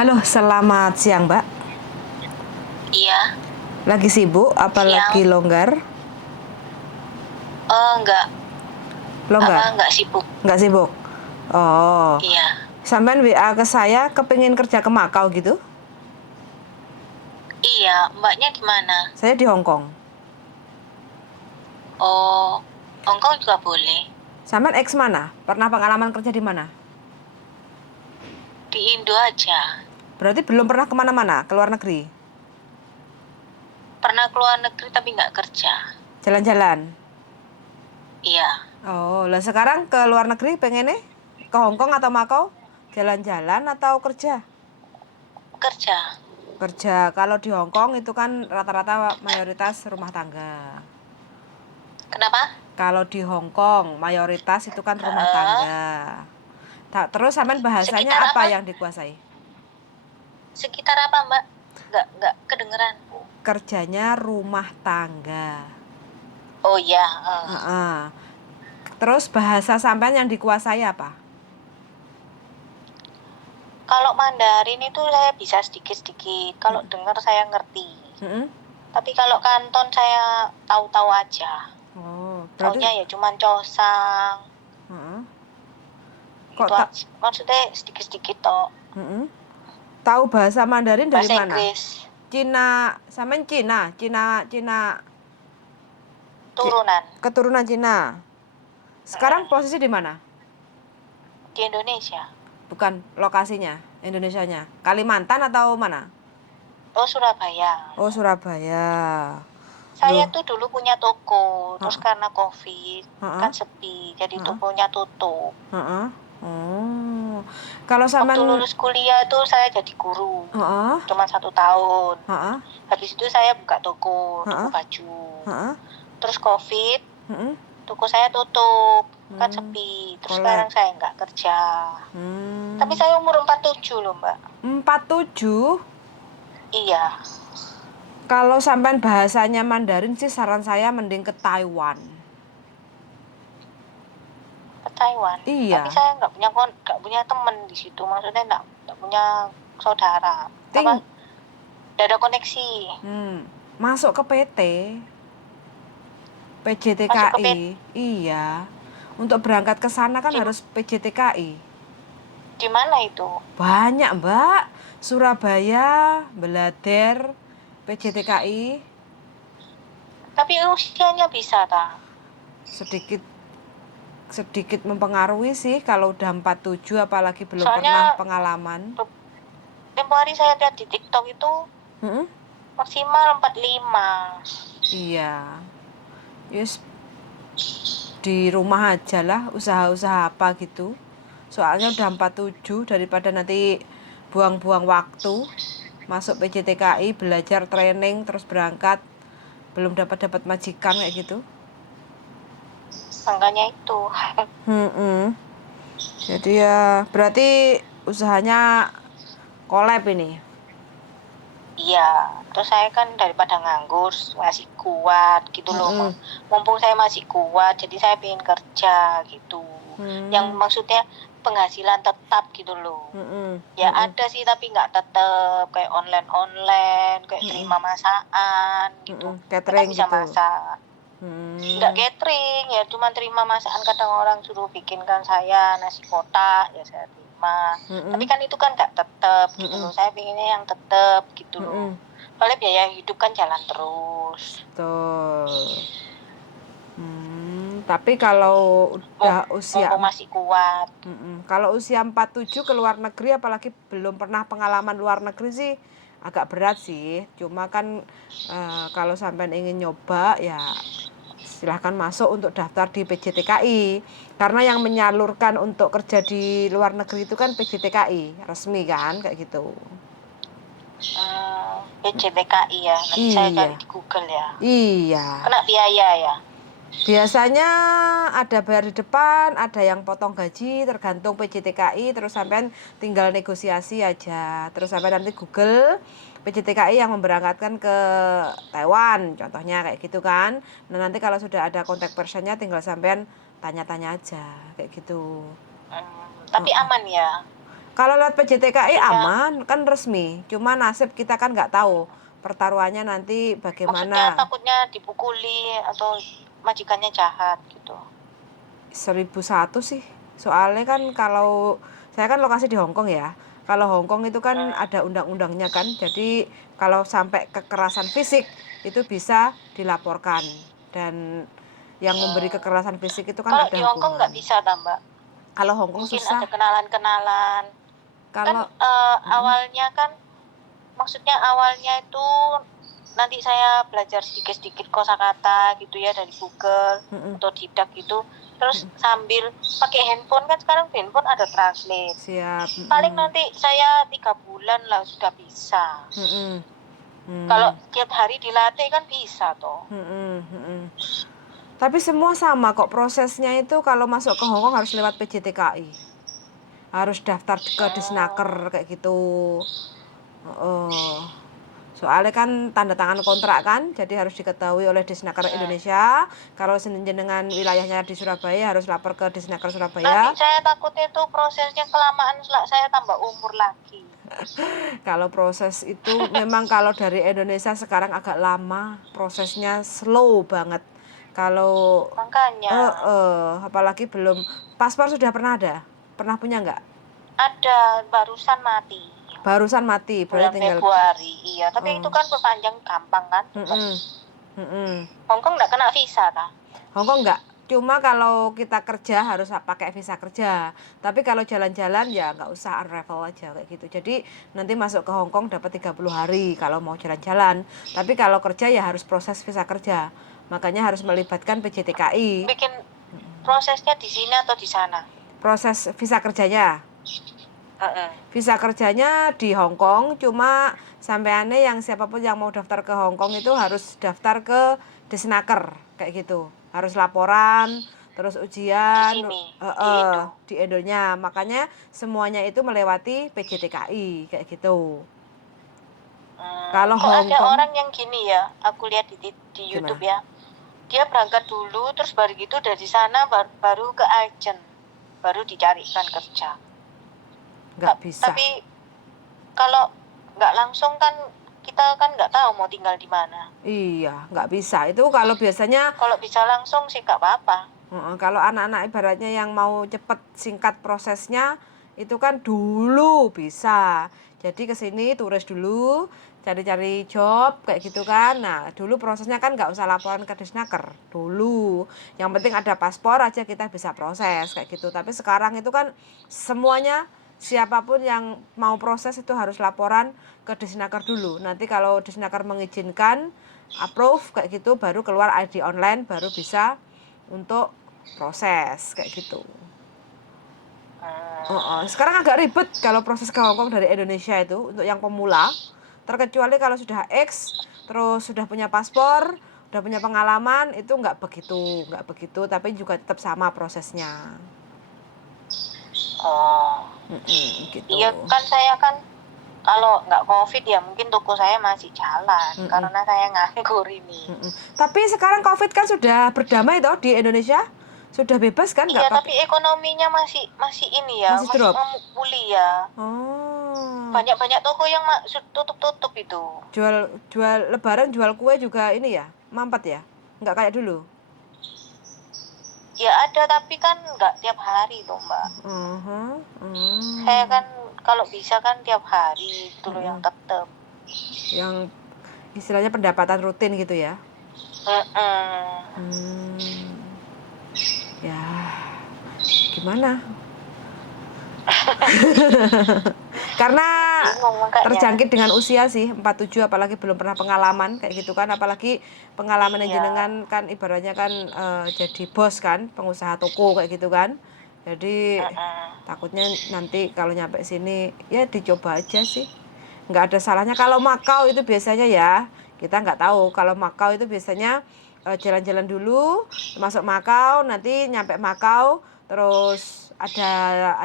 Halo, selamat siang, Mbak. Iya, Lagi sibuk apa lagi siang. longgar? Enggak, Longgar, enggak sibuk. nggak sibuk. Oh, Iya, sampean WA ke saya kepingin kerja ke Makau gitu? iya, mbaknya di mana? Saya di Hong Kong. Oh, Hongkong juga boleh. Sampean ex mana? Pernah pengalaman kerja di mana? Di Indo aja. Berarti belum pernah kemana-mana, ke luar negeri? Pernah keluar negeri tapi nggak kerja. Jalan-jalan? Iya, Oh, lah sekarang ke luar negeri pengennya? Ke Hong Kong atau Makau? Jalan-jalan atau kerja? kerja. Kerja. Kalau di Hong Kong itu kan rata-rata mayoritas rumah tangga. Kenapa? Kalau di Hong Kong mayoritas itu kan rumah Heeh. tangga. Terus sampean bahasanya Sekitar apa apa? yang dikuasai? Sekitar apa, Mbak? Nggak kedengeran. Kerjanya rumah tangga. Oh iya, Heeh. Terus bahasa sampean yang dikuasai apa? kalau Mandarin itu saya bisa sedikit-sedikit. Kalau dengar saya ngerti. Mm-mm. Tapi kalau Kanton saya tahu-tahu aja. Oh, berarti Taunya ya cuman cosang. heeh. Kok Itu tak aja. Maksudnya sedikit-sedikit toh. tahu bahasa Mandarin dari Bahasa mana? Inggris Cina, sampean Cina, Cina, turunan. keturunan Cina. Sekarang Mm-mm. posisi di mana? Di Indonesia. Bukan lokasinya, Indonesianya. Kalimantan atau mana? Oh, Surabaya. Oh, Surabaya. Saya Loh, tuh dulu punya toko, terus heeh, karena COVID heeh, kan sepi, jadi heeh, tokonya tutup. heeh. Oh. Kalau Waktu sampean lulus kuliah tuh saya jadi guru, heeh, cuma 1 tahun. heeh, Habis itu saya buka toko heeh, baju. heeh, Terus COVID, heeh. toko saya tutup, kan Hmm, sepi. Terus kolab. sekarang saya nggak kerja. Tapi Hmm. saya umur 47 loh, Mbak. 47. Iya, Kalau sampean bahasanya Mandarin sih saran saya mending ke Taiwan. ke Taiwan. Tapi Iya. saya nggak punya temen di situ. Maksudnya nggak punya saudara. Apa? Ting Nggak ada koneksi. masuk ke PT. Masuk ke PJTKI, PT iya. Untuk berangkat ke sana kan di, harus PJTKI. di mana itu? Banyak, Mbak. Surabaya, Belader, PJTKI. Tapi usianya bisa ta? Sedikit sedikit mempengaruhi sih kalau udah 47 apalagi belum pernah Soalnya pengalaman. tempo hari saya lihat di TikTok itu Mm-mm. maksimal 45. Iya. Yes, di rumah aja lah usaha-usaha apa gitu. Soalnya udah 47 daripada nanti buang-buang waktu masuk PJTKI belajar training terus berangkat belum dapat majikan kayak gitu. Makanya itu. Hmm. Jadi ya berarti usahanya collab ini. Iya, terus saya kan daripada nganggur masih kuat gitu loh. Hmm. Mumpung saya masih kuat, jadi saya pengen kerja gitu. Yang Hmm. maksudnya penghasilan tetap gitu loh. Hmm. Ya Hmm. ada sih tapi nggak tetap kayak online, kayak Hmm. terima masakan gitu. Hmm. Saya kan Catering bisa gitu. masak. Nggak Hmm. catering ya, cuma terima masakan. Kadang orang suruh bikinkan saya nasi kotak, ya saya terima. Tapi Hmm. kan itu kan nggak tetap gitu Hmm. loh. Saya pengennya yang tetap gitu loh. Hmm. Soalnya biaya hidup kan jalan terus. Betul. Tapi kalau udah usia Mumpung masih kuat. kalau usia 47 ke luar negeri apalagi belum pernah pengalaman luar negeri sih agak berat sih. Cuma kan kalau sampai ingin nyoba ya silahkan masuk untuk daftar di PJTKI. Karena yang menyalurkan untuk kerja di luar negeri itu kan PJTKI, resmi kan kayak gitu. PJTKI ya. Nanti saya cari Iya. di Google ya. Iya. Kena biaya ya. Biasanya ada bayar di depan, ada yang potong gaji, tergantung PJTKI, terus sampean tinggal negosiasi aja. Terus sampai nanti Google PJTKI yang memberangkatkan ke Taiwan, contohnya kayak gitu kan. Nah, nanti kalau sudah ada kontak personnya tinggal sampean tanya-tanya aja, kayak gitu. Tapi aman ya. Kalau lewat PJTKI Maksudnya, aman, kan resmi. Cuma nasib kita kan nggak tahu pertaruhannya nanti maksudnya bagaimana. takutnya dipukuli atau majikannya jahat gitu. 1001 sih. Soalnya kan kalau saya kan lokasi di Hong Kong ya. Kalau Hong Kong itu kan ada undang-undangnya kan. Jadi kalau sampai kekerasan fisik itu bisa dilaporkan, dan yang memberi kekerasan fisik itu kan Kalau ada di Hong Kong nggak hukuman. bisa tambah. Kalau Hong Kong Mungkin susah. ada kenalan-kenalan. Kan Kalau awalnya kan, maksudnya awalnya itu nanti saya belajar sedikit-sedikit kosakata gitu ya dari Google atau didak gitu. Terus sambil pakai handphone, kan sekarang handphone ada translate. siap. Paling nanti saya 3 bulan lah sudah bisa. Kalau tiap hari dilatih kan bisa toh. Tapi semua sama kok prosesnya itu. Kalau masuk ke Hong Kong harus lewat PJTKI. Harus daftar ke Disnaker kayak gitu. Soalnya kan tanda tangan kontrak kan, jadi harus diketahui oleh Disnaker Indonesia. Kalau jenengan wilayahnya di Surabaya harus lapor ke Disnaker Surabaya. Nanti saya takutnya itu prosesnya kelamaan, saya tambah umur lagi. Kalau proses itu memang kalau dari Indonesia sekarang agak lama, prosesnya slow banget. Kalau Makanya apalagi belum paspor sudah pernah ada? Pernah punya nggak? ada barusan mati. Barusan mati, Bulan berarti tinggal Februari, iya. Tapi itu kan perpanjang gampang kan. Hong Kong nggak kena visa kah? Hong Kong nggak. Cuma kalau kita kerja harus pakai visa kerja. Tapi kalau jalan-jalan ya nggak usah, unravel aja kayak gitu. Jadi nanti masuk ke Hong Kong dapat 30 hari kalau mau jalan-jalan. Tapi kalau kerja ya harus proses visa kerja. Makanya harus melibatkan PJTKI. Bikin prosesnya di sini atau di sana? Proses visa kerjanya. Visa kerjanya di Hong Kong, cuma sampeannya yang siapapun yang mau daftar ke Hong Kong itu harus daftar ke Disnaker kayak gitu. Harus laporan, terus ujian Di sini, di Indonya. Makanya semuanya itu melewati PJTKI kayak gitu. Kalau kok Hong ada Kong orang yang gini ya, aku lihat di YouTube gimana? ya. Dia berangkat dulu, terus baru gitu dari sana baru ke agent, baru dicarikan kerja. Nggak bisa. Tapi kalau nggak langsung kan kita kan nggak tahu mau tinggal di mana. Iya, nggak bisa. Itu kalau biasanya Kalau bisa langsung sih nggak apa-apa. kalau anak-anak ibaratnya yang mau cepet singkat prosesnya itu kan dulu bisa. Jadi kesini turis dulu, cari-cari job kayak gitu kan. Nah dulu prosesnya kan nggak usah laporan ke Disnaker dulu. Yang penting ada paspor aja kita bisa proses kayak gitu. Tapi sekarang itu kan semuanya, siapapun yang mau proses itu harus laporan ke Disnaker dulu. Nanti kalau Disnaker mengizinkan, approve kayak gitu, baru keluar ID online, baru bisa untuk proses kayak gitu. Sekarang agak ribet kalau proses ke Hongkong dari Indonesia itu untuk yang pemula. Terkecuali kalau sudah X, terus sudah punya paspor, udah punya pengalaman, itu nggak begitu, tapi juga tetap sama prosesnya. Gitu. Iya kan, saya kan kalau nggak COVID ya mungkin toko saya masih jalan karena saya nganggur ini. Tapi sekarang COVID kan sudah berdamai toh di Indonesia, sudah bebas kan? Iya, tapi ekonominya masih ini ya, masih drop. pulih ya. Banyak toko yang tutup itu. Jual Lebaran, jual kue juga ini ya, mampet ya, nggak kayak dulu. Ya ada, tapi kan nggak tiap hari loh Mbak. Saya kan kalau bisa kan tiap hari itu loh yang tetap. Yang istilahnya pendapatan rutin gitu ya. Ya gimana? Karena terjangkit dengan usia sih 47, apalagi belum pernah pengalaman kayak gitu kan, apalagi pengalaman jenengan kan ibaratnya kan jadi bos kan, pengusaha toko kayak gitu kan. Jadi takutnya nanti kalau nyampe sini ya dicoba aja sih, nggak ada salahnya. Kalau Makau itu biasanya ya, kita nggak tahu. Kalau Makau itu biasanya jalan-jalan dulu masuk Makau, nanti nyampe Makau terus ada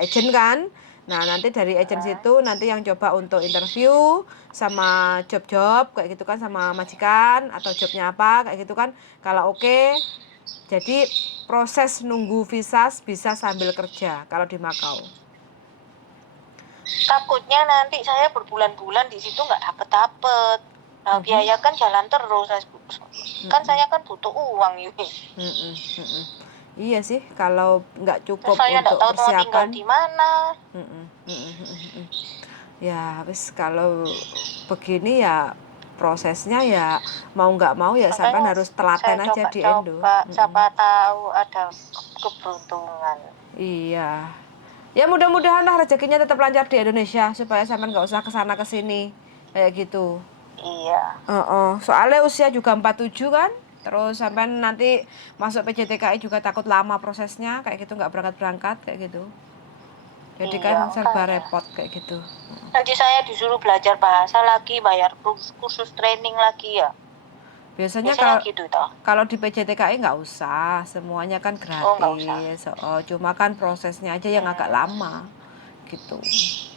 agent kan. Nah nanti dari agent situ nanti yang coba untuk interview sama job-job kayak gitu kan, sama majikan atau jobnya apa kayak gitu kan. Kalau oke, jadi proses nunggu visa bisa sambil kerja kalau di Makau. takutnya nanti saya berbulan-bulan di situ nggak dapet. Nah, biaya kan jalan terus. Kan saya kan butuh uang ini. Iya sih, kalau nggak cukup Terus saya nggak untuk tahu mau tinggal persiapan. di mana. Ya, habis kalau begini ya prosesnya ya mau nggak mau ya sampai Makanya harus saya telaten aja di Endo. coba-coba, siapa tahu ada keberuntungan. Iya. Ya mudah-mudahan lah rezekinya tetap lancar di Indonesia supaya sampai nggak usah kesana kesini kayak gitu. Iya. Soalnya usia juga 47 kan. Terus sampai nanti masuk PJTKI juga takut lama prosesnya kayak gitu, nggak berangkat-berangkat kayak gitu. Jadi Iya, kan serba makanya. repot kayak gitu. Nanti saya disuruh belajar bahasa lagi, bayar kursus training lagi ya. Biasanya Biasanya gitu toh. kalau di PJTKI nggak usah, semuanya kan Oh, nggak usah. gratis. Cuma kan prosesnya aja yang agak lama gitu.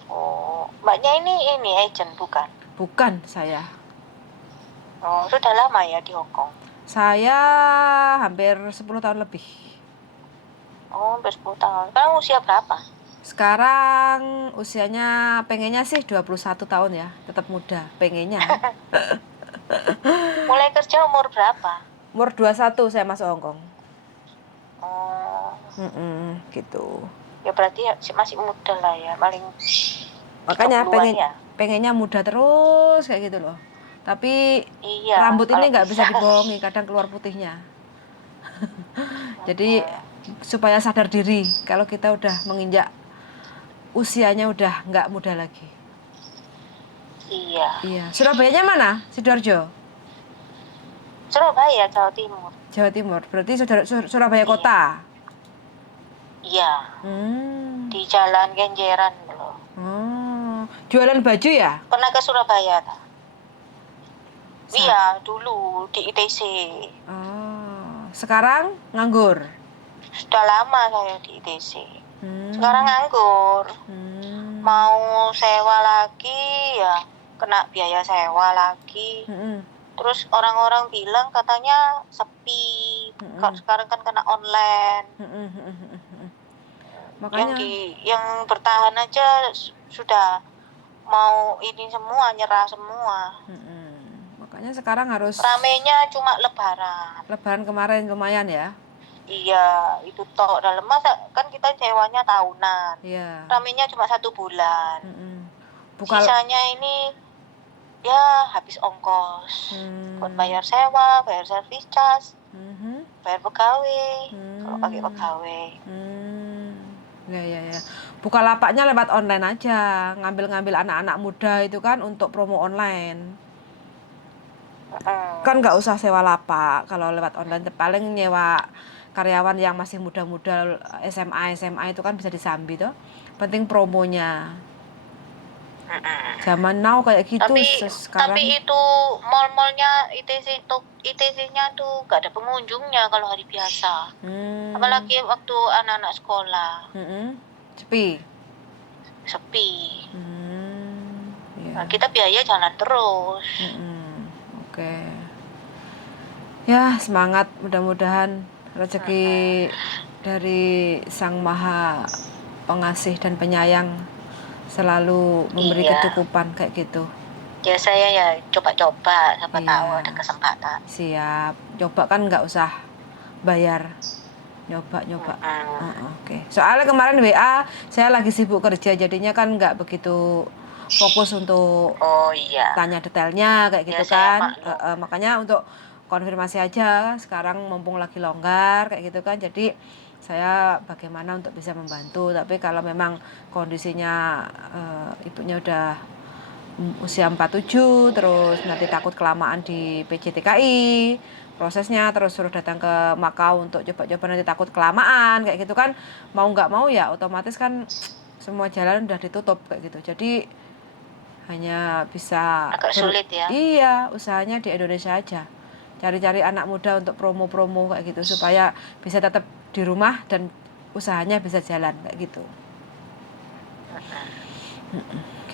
Oh, mbaknya ini agent bukan? Bukan saya. Oh, sudah lama ya di Hong Kong. Saya hampir 10 tahun lebih. Oh, hampir 10 tahun. Sekarang usia berapa? Sekarang usianya pengennya sih 21 tahun ya, tetap muda, pengennya. Mulai kerja umur berapa? Umur 21 saya masuk Hong Kong. Oh, Gitu. ya berarti masih muda lah ya, paling Makanya 30-an ya. pengennya muda terus kayak gitu loh. Tapi Iya, rambut ini kalau nggak bisa bisa. dibohongi, kadang keluar putihnya. Jadi supaya sadar diri kalau kita udah menginjak usianya udah nggak muda lagi. Iya. Iya. Surabayanya mana? Sidoarjo? Surabaya, Jawa Timur. Jawa Timur. Berarti Surabaya kota. Iya. Di Jalan Kenjeran loh. Jualan baju ya? Pernah ke Surabaya tak? Iya, dulu di ITC. Sekarang nganggur. Sudah lama saya di ITC. Sekarang nganggur. Mau sewa lagi ya kena biaya sewa lagi. Terus orang-orang bilang katanya sepi. Sekarang kan kena online. Makanya yang bertahan aja sudah mau ini semua, nyerah semua. Makanya sekarang harus ramenya cuma lebaran. Lebaran kemarin lumayan ya. Iya, itu toh dalam masa kan kita sewanya tahunan. Iya. Ramenya cuma 1 bulan. Sisanya ini ya habis ongkos. Buat bayar sewa, bayar service charge, bayar pegawai. Kalau pakai pegawai. Ya. Bukalapaknya lewat online aja, ngambil anak-anak muda itu kan untuk promo online. Kan nggak usah sewa lapak kalau lewat online, paling nyewa karyawan yang masih muda-muda SMA itu kan bisa disambi toh. Penting promonya. Zaman now kayak gitu sekarang. Tapi itu mall-mallnya ITC-nya tuh gak ada pengunjungnya kalau hari biasa. Apalagi waktu anak-anak sekolah. Sepi. Nah, kita biaya jalan terus. Oke. Ya, semangat, mudah-mudahan rezeki dari Sang Maha Pengasih dan Penyayang selalu memberi kecukupan kayak gitu. Ya saya ya coba-coba, siapa tahu ada kesempatan. Siap. Coba kan nggak usah bayar. Nyoba. Oke. Soalnya kemarin WA saya lagi sibuk kerja, jadinya kan nggak begitu fokus untuk tanya detailnya kayak gitu kan. Makanya untuk konfirmasi aja sekarang mumpung lagi longgar kayak gitu kan. Jadi saya bagaimana untuk bisa membantu. Tapi kalau memang kondisinya ibunya udah usia 47 terus nanti takut kelamaan di PJTKI prosesnya, terus suruh datang ke Makau untuk coba-coba nanti takut kelamaan kayak gitu kan, mau nggak mau ya otomatis kan semua jalan udah ditutup kayak gitu. Jadi hanya bisa agak sulit ya. Iya, usahanya di Indonesia aja, cari-cari anak muda untuk promo-promo kayak gitu supaya bisa tetap di rumah dan usahanya bisa jalan kayak gitu.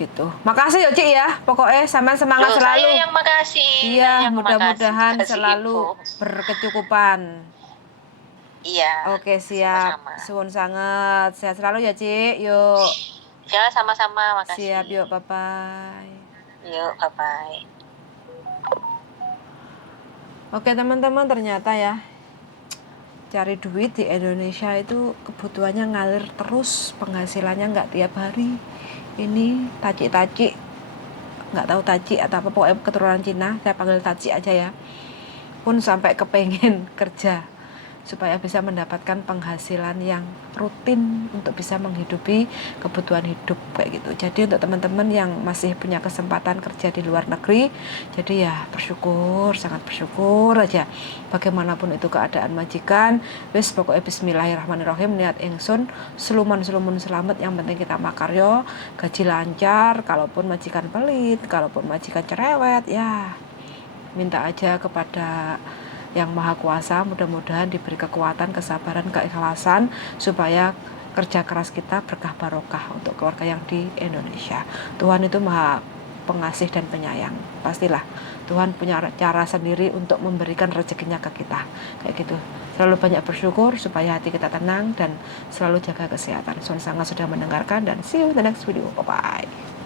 Gitu. Makasih ya Cik ya, pokoknya sama semangat selalu. Saya yang makasih. Iya, mudah-mudahan selalu berkecukupan. Iya. Oke, siap. Suwun sangat. Sehat selalu ya Cik. Yuk. Ya, sama-sama, makasih. Siap, yuk, bye-bye. Yuk, bye-bye. Oke teman-teman, ternyata ya cari duit di Indonesia itu kebutuhannya ngalir terus, penghasilannya nggak tiap hari. Ini taci-taci, nggak tahu taci atau apa, pokoknya keturunan Cina, saya panggil taci aja ya, pun sampai kepengen kerja supaya bisa mendapatkan penghasilan yang rutin untuk bisa menghidupi kebutuhan hidup kayak gitu. Jadi untuk teman-teman yang masih punya kesempatan kerja di luar negeri, jadi ya bersyukur, sangat bersyukur aja. Bagaimanapun itu keadaan majikan, wis pokoknya bismillahirrahmanirrahim, niat ingsun seluman-selumun selamat, yang penting kita makaryo, gaji lancar. Kalaupun majikan pelit, kalaupun majikan cerewet, ya minta aja kepada yang maha kuasa, mudah-mudahan diberi kekuatan, kesabaran, keikhlasan supaya kerja keras kita berkah barokah untuk keluarga yang di Indonesia. Tuhan itu maha pengasih dan penyayang, pastilah Tuhan punya cara sendiri untuk memberikan rezekinya ke kita kayak gitu. Selalu banyak bersyukur supaya hati kita tenang dan selalu jaga kesehatan. Sunsanga sudah mendengarkan, dan see you in the next video. Bye bye.